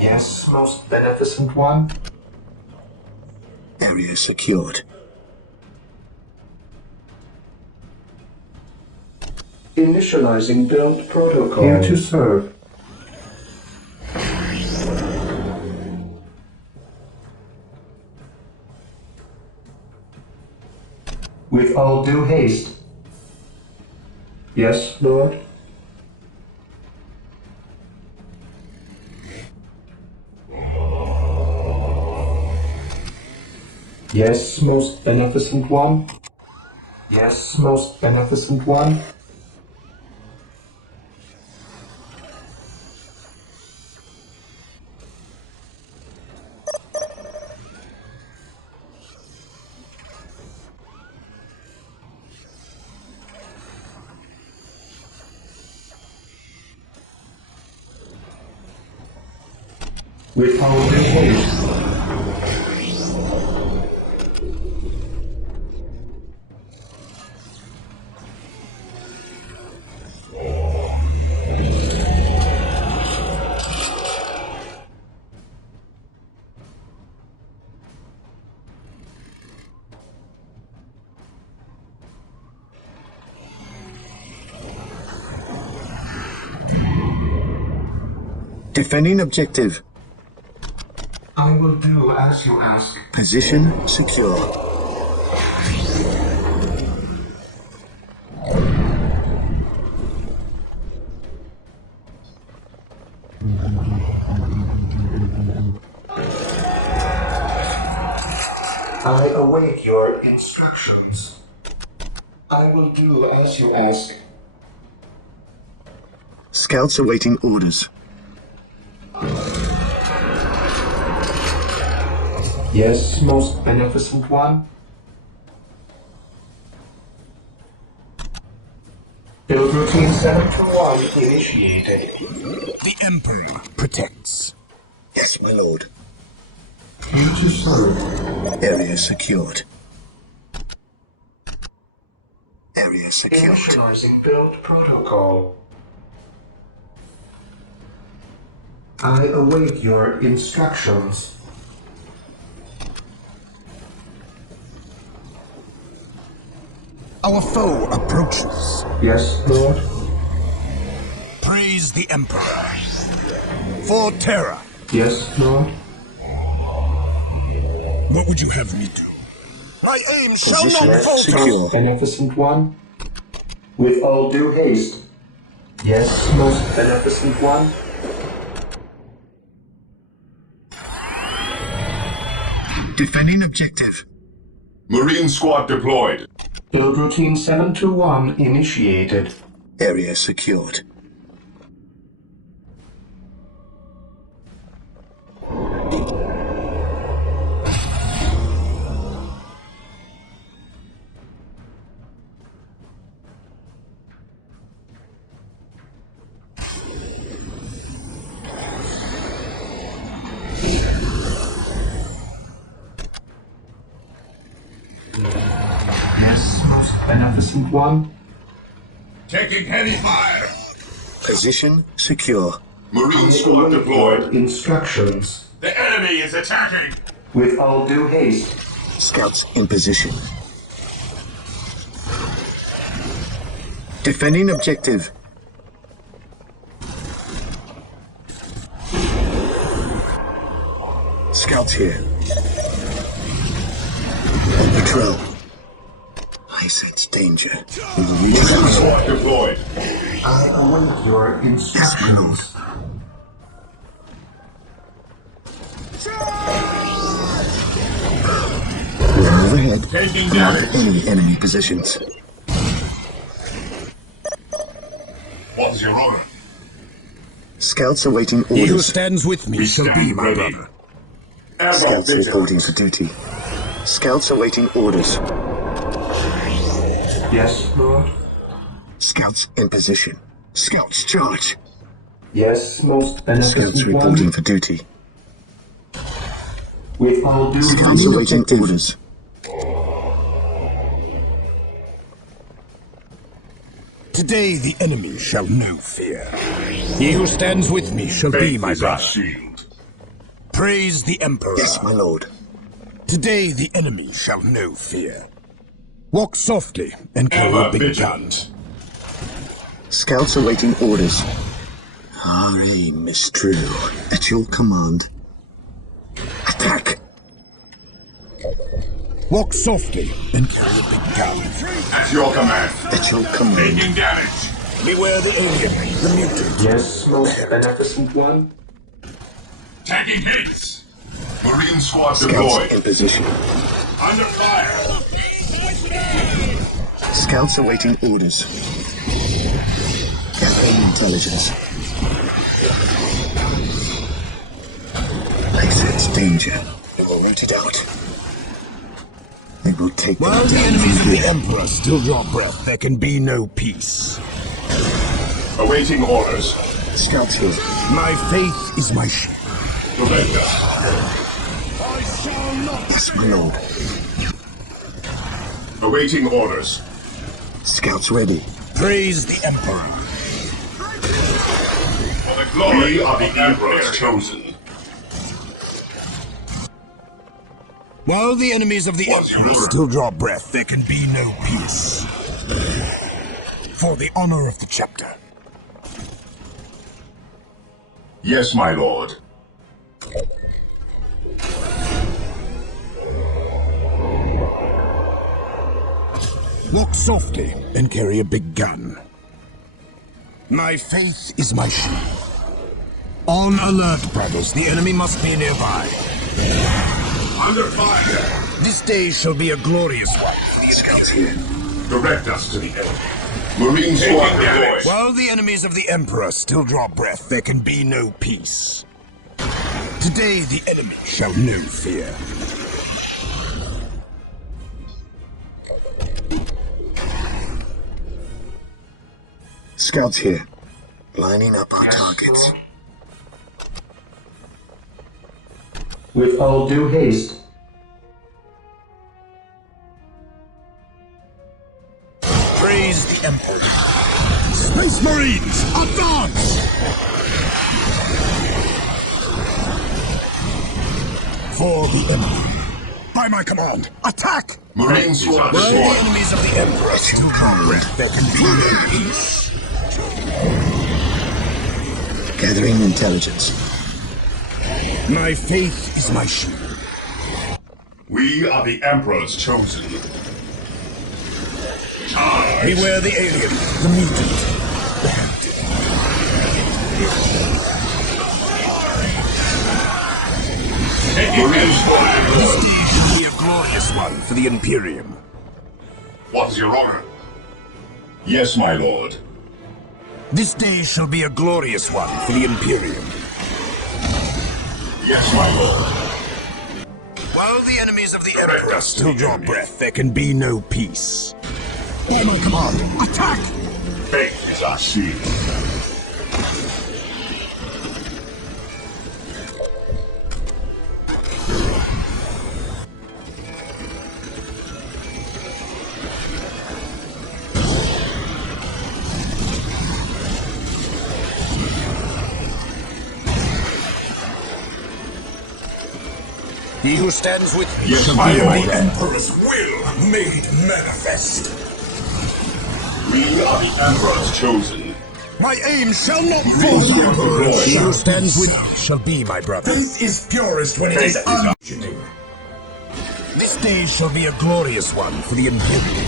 Yes, most beneficent one. Area secured. Initializing build protocol. Here to serve. With all due haste. Yes, Lord. Yes, most beneficent one. Yes, most beneficent one. With all due haste. Defending objective. I will do as you ask. Position secure. I await your instructions. I will do as you ask. Scouts awaiting orders. Yes, most beneficent one. Build routine 721 initiated. The Emperor protects. Yes, my lord. Here to serve. Area secured. Area secured. Initializing build protocol. I await your instructions. Our foe approaches. Yes, Lord. Praise the Emperor. For terror. Yes, Lord. What would you have me do? My aim shall Position not falter. secure. Beneficent one. With all due haste. Yes, most beneficent one. Defending objective. Marine squad deployed. Build routine 721 initiated. Area secured. Yes, most beneficent one. Taking heavy fire. Position secure. Marine squad deployed. Instructions. The enemy is attacking. With all due haste. Scouts in position. Defending objective. Scouts here. On patrol. I sense danger. We will reach Marine them. squad deployed. I await your instructions. We'll move ahead. Taking and mark damage. any enemy positions. What's your order? Scouts awaiting He who orders. stands with me shall be my Ready. brother. Airborne Scouts vision. reporting for duty. Scouts awaiting orders. Yes, Lord. Scouts in position. Scouts charge. Yes, most Scouts beneficent reporting one. for duty. With all due Scouts haste. awaiting orders. Today the enemy shall know fear. He who stands with me shall be Faith my is our brother. shield. Praise the Emperor. Yes, my lord. Today the enemy shall know fear. Walk softly and carry Ever big vigilant. guns. Scouts awaiting orders. Our aim is true. At your command. Attack! Walk softly and carry a big gun. At your command. At your command. Taking damage. Beware the alien, the mutant. Yes, most beneficent one. Taking hits. Marine squad Scouts deployed. in position. Under fire. Scouts awaiting orders. Gathering intelligence. I sense danger. We will root it out. They will take them While the down enemies from of the here. Emperor still draw breath, there can be no peace. Awaiting orders. Scouts here. My faith is my shield. Commander. Yes, my lord. Awaiting orders. Scouts ready. Praise the Emperor. For the glory of the Emperor's chosen. While the enemies of the What's your Emperor order? still draw breath, there can be no peace. For the honor of the chapter. Yes, my lord. Walk softly and carry a big gun. My faith is my shield. On alert, brothers. The enemy must be nearby. Under fire! This day shall be a glorious one. These scouts here. Direct us to the enemy. Marine squad deployed. While the enemies of the Emperor still draw breath, there can be no peace. Today the enemy shall know fear. Scouts here. Lining up our targets. With all due haste. Praise the Emperor. Space Marines, advance! For the enemy. By my command, attack! Marine squad While the deployed. enemies of the Emperor still draw breath, there can be no peace. Gathering intelligence. My faith is my shield. We are the Emperor's chosen. Charge! Beware the alien, the mutant, the heretic. Marine squad This deployed. day shall be a glorious one for the Imperium. What is your order? Yes, my lord. This day shall be a glorious one for the Imperium. Yes, my lord. While the enemies of the Emperor still draw breath, there can be no peace. By my command, attack! Faith is our shield. He who stands with me Yes, shall my be lord. my Emperor's will made manifest. We are the Emperor's chosen. My aim shall not The fall. Emperor He who shall stands with be me shall be my brother. Faith is purest when it is Faith is our- unchanging. This day shall be a glorious one for the Imperium.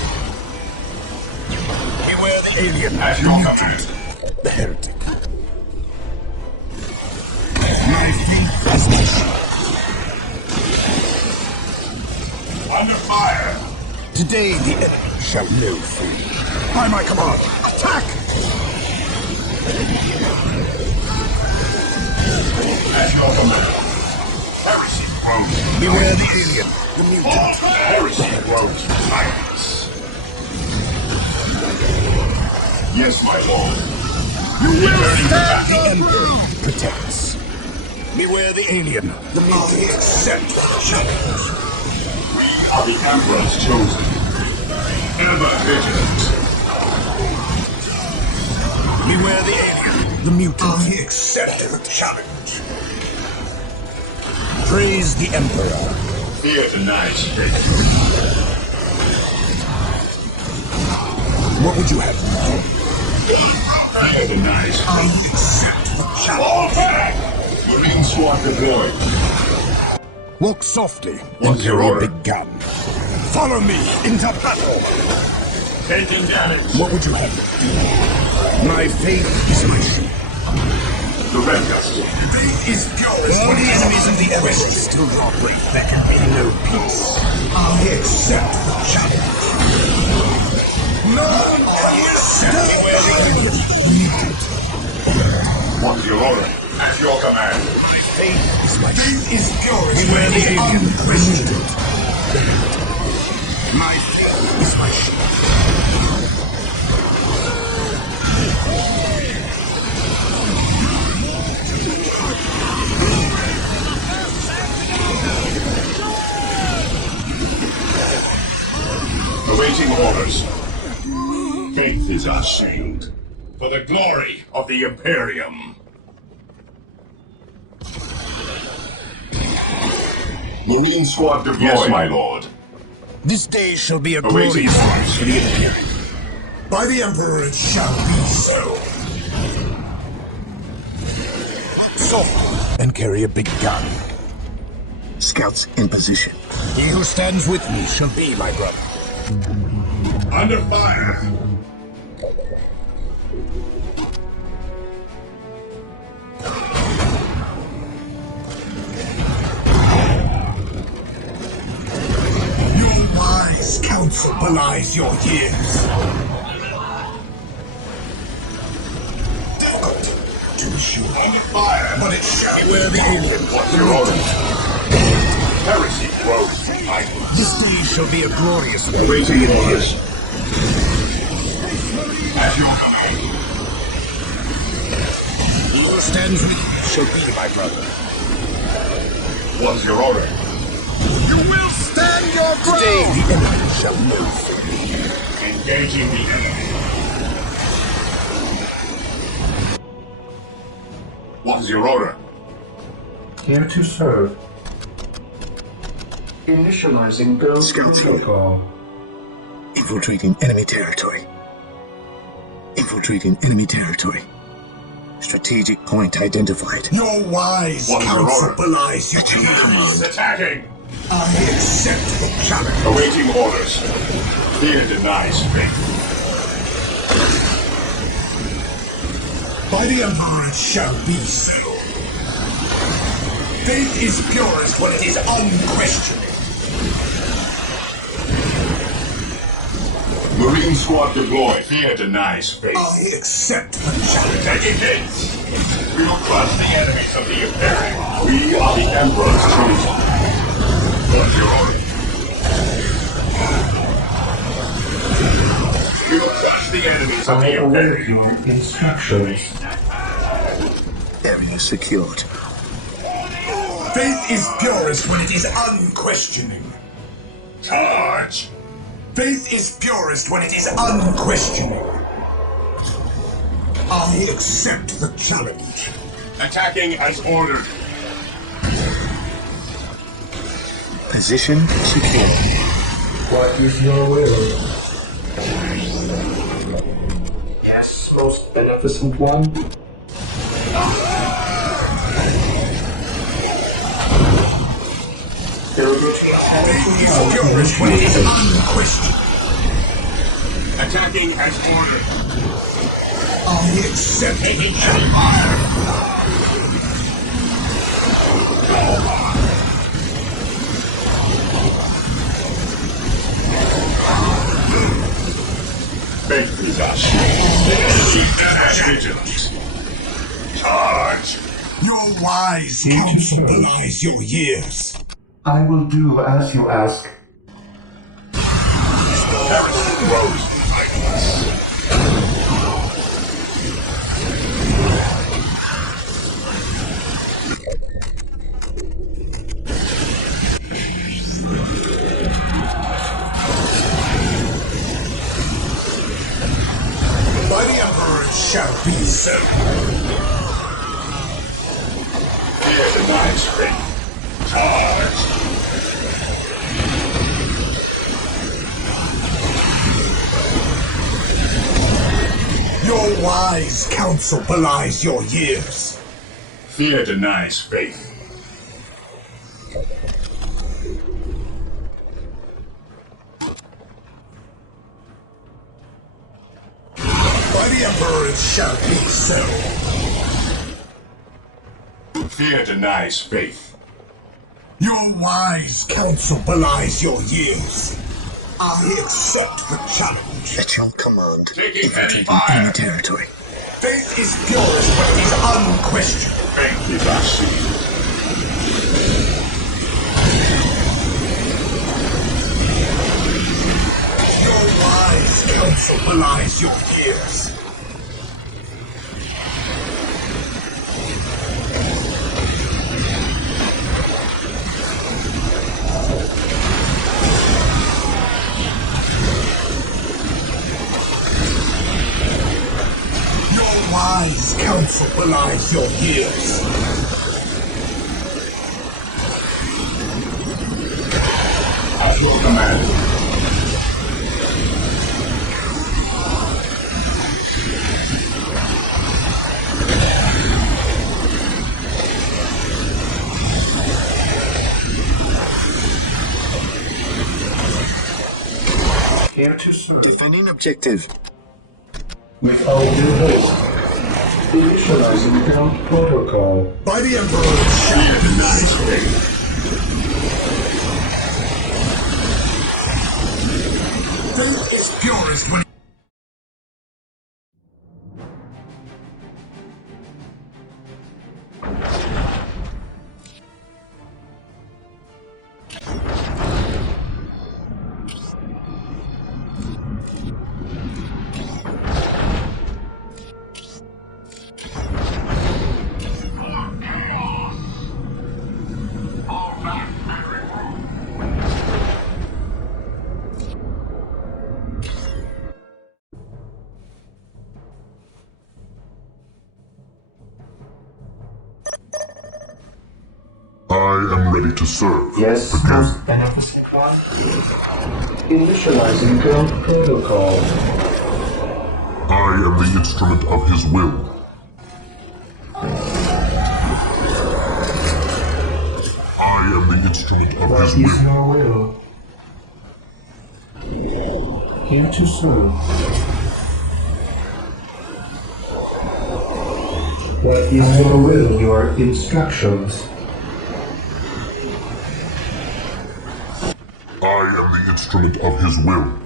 Beware the alien, At the your mutant, command. the heretic. My faith is my shield. Under fire! Today the enemy shall know fear. By my command, attack! At your command. Heresy grows. Beware the alien, the mutant. Heresy grows in silence. Yes, my lord. You will stand! The Emperor protects. Beware the alien, the mutant. Accept the challenge. We are the Emperor's chosen. Ever vigilant. Beware the alien, the mutant. I accept the challenge. Praise the Emperor. Fear denies faith. What would you have? Fear denies I faith. accept the challenge. All back! Marine squad deployed. Walk softly and What's your carry a order? big gun. Follow me into battle. Taking damage. What would you have? My faith is my shield. Direct us. Faith is purest While when the it is enemies of the Emperor unquestioned. still draw breath, there can be no peace. I accept the challenge. No, I accept Beware the alien, the mutant. What's your order? At your command. My faith is my shield. Faith is purest Beware when the it is alien, the unquestioned. mutant. My faith is my shield. Awaiting orders. Faith is our shield. For the glory of the Imperium. Marine squad deployed. Yes, my lord. This day shall be a Awaiting glorious one orders. for the Imperium. By the Emperor it shall be so. softly and carry a big gun. Scouts in position. He who stands with me shall be my brother. Under fire! Your wise counsel belies your years. Difficult to be sure. Under fire! But it shall where the alien What's your order? Heresy grows. This day shall be a glorious one. Awaiting orders. At your command. He who stands with me shall be my brother. What's your order? You will stand your ground! Today the enemy shall know for me. Engaging the enemy. What's your order? Here to serve. Initializing go Scouts here. protocol. Infiltrating enemy territory. Infiltrating enemy territory. Strategic point identified. Your wise What's your counsel order? belies your At your years. command. Attacking! I accept the challenge. Awaiting orders. Fear denies faith. By the Emperor it shall be so. Faith is purest when it is unquestioning. Marine squad deployed. Fear denies faith. I accept the challenge. Taking hits. We will crush the enemies of the Imperium. We are the Emperor's chosen. What's your order? We will crush the enemies of I the await Imperium. your instructions. Area secured. Faith is purest when it is unquestioning. Charge! Faith is purest when it is unquestioning. I accept the challenge. Attacking as ordered. Position secure. What is your will? Yes, most beneficent one. Faith is purest when it is unquestioning. Attacking as ordered. I accept the challenge. Faith is our shield. Keep that vigilance. Charge! Your wise counsel belies your years. I will do as you ask. Heresy grows behind us. By the Emperor it shall be so. Fear denies faith. Charge! Your wise counsel belies your years. Fear denies faith. By the Emperor it shall be so. Fear denies faith. Your wise counsel belies your years. I accept the challenge. At your command. Taking heavy Infiltrating fire. enemy territory. Faith is purest when it is unquestioned. Faith is our shield. Your wise counsel belies your years. Your wise counsel belies your years. At your command. Here to serve. Defending objective. With all due haste. Initializing ground protocol. By the Emperor, share the nice thing. Faith is purest when I am ready to serve. Yes, most beneficent one. Initializing ground protocol. I am the instrument of his will. I am the instrument of What his is will. your will? Here to serve. What is your will? Your instructions. I am the instrument of his will.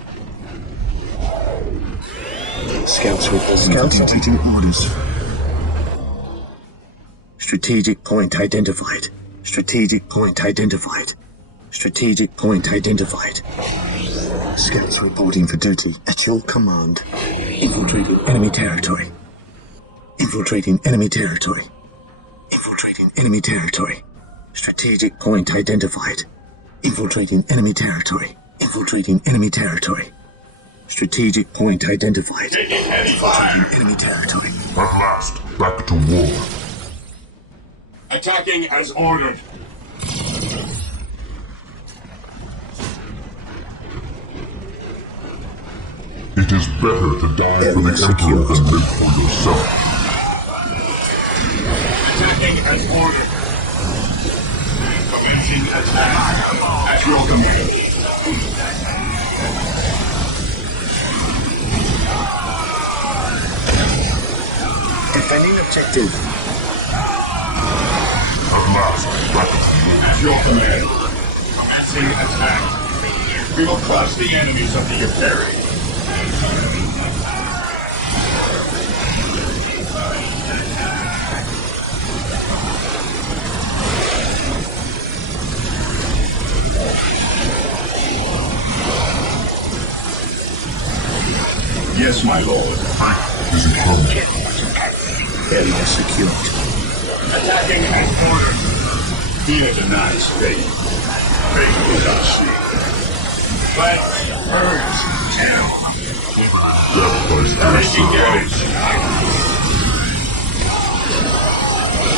Scouts awaiting orders. Strategic point identified. Strategic point identified. Strategic point identified. Scouts reporting for duty at your command. Infiltrating enemy territory. Infiltrating enemy territory. Infiltrating enemy territory. Strategic point identified. Infiltrating enemy territory. Infiltrating enemy territory. Strategic point identified. Infiltrating enemy territory. At last, back to war. Attacking as ordered. It is better to die for the Emperor than live for yourself. Attacking as ordered. Commencing attack. At your command. Defending objective. At last, back to war. At your command. Commencing attack. We will crush the enemies of the Imperium. Yes, my lord. Is it come? Area secured. Attacking as ordered. Fear denies faith. Faith will not see. But birds tell. Death by Taking damage.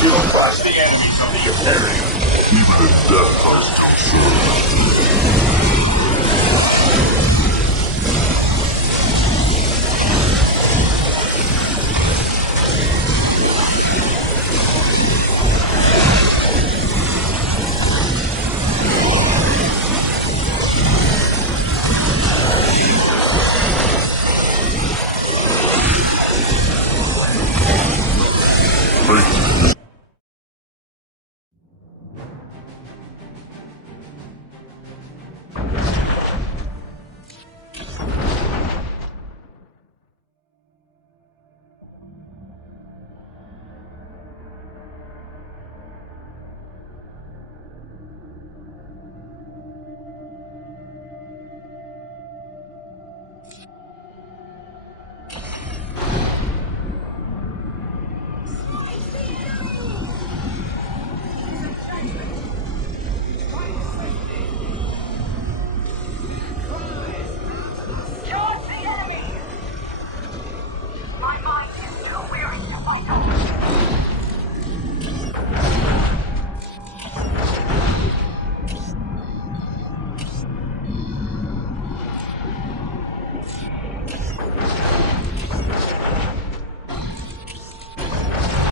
We will crush the enemies of the Imperium. Even in death I still serve.